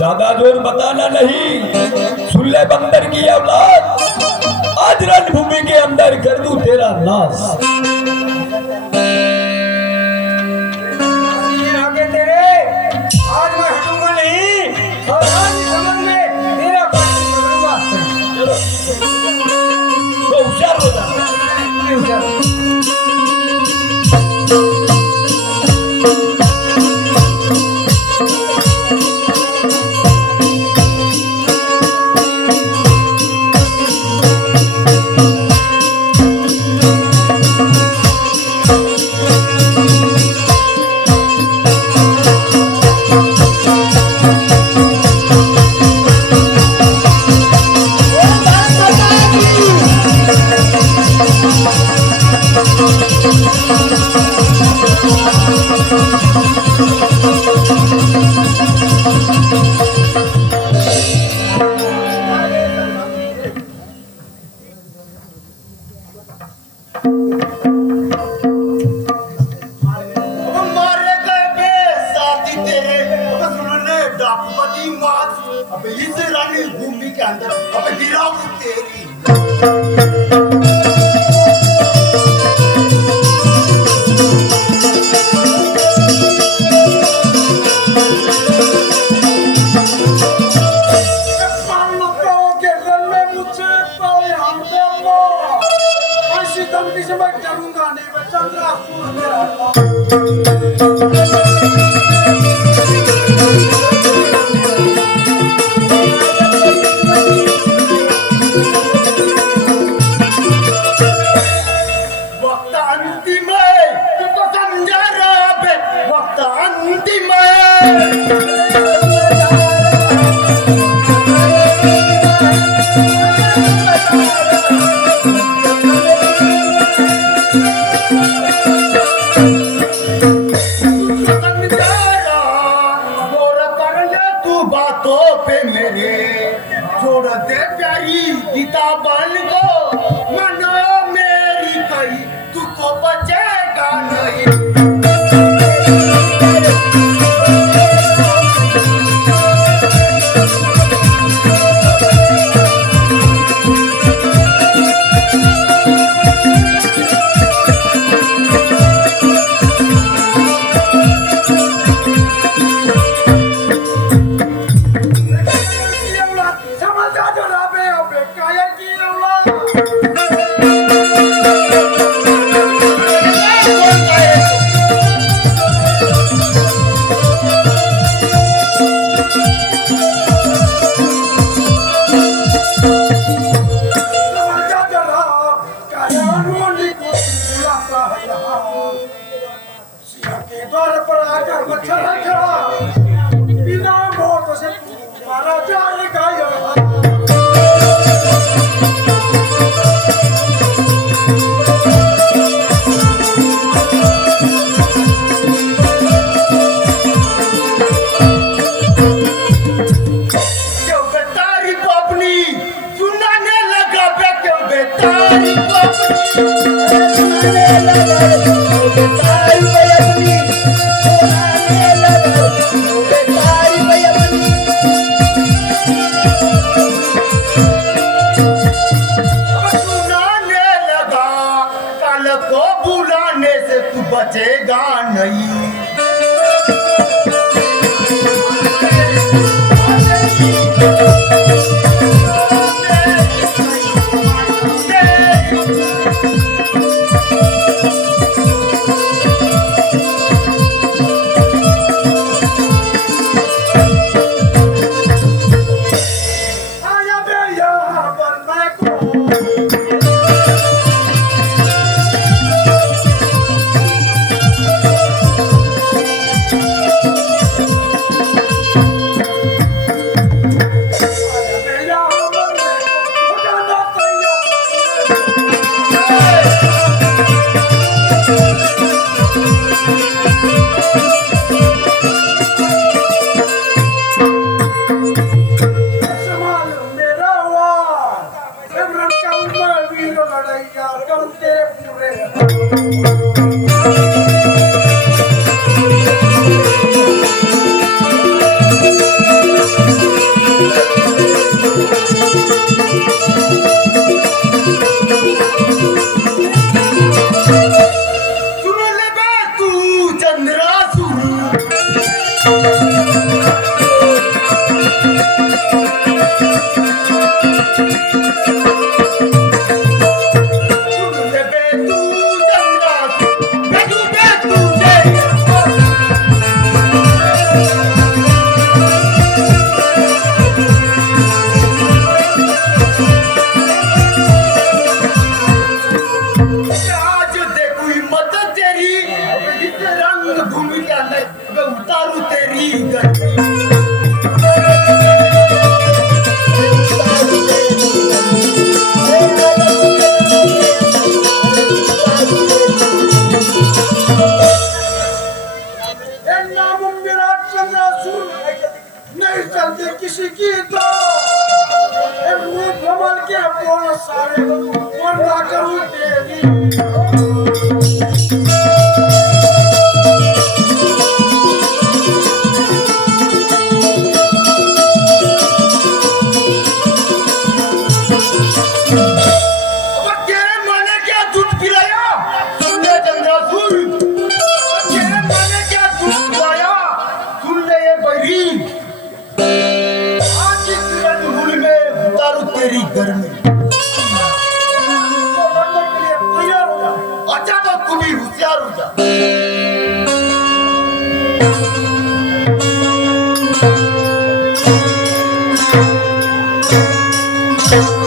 ज्यादा जोर बताना नहीं, सुन ले बंदर की औलाद, आज रणभूमि के अंदर कर दूं तेरा नाश। आगे तेरे आज मैं हटूंगा नहीं और आज समझ में तेरा करूंगा। चलो तो होशियार हो जा। बचेगा नहीं। किसी की तो मुंह भमल के बोल सारे और ना करूं तेरी अब तेरे माने क्या दूध पिलाया सुन ले चंद्रासुर अब तेरे माने क्या दूध पिलाया सुन ले ये बैरी आज इस रणभूमि में उतारू तेरी गर्मी तो लड़ने के लिए तैयार हो जा अच्छा तो तू भी होशियार हो जा Thank you.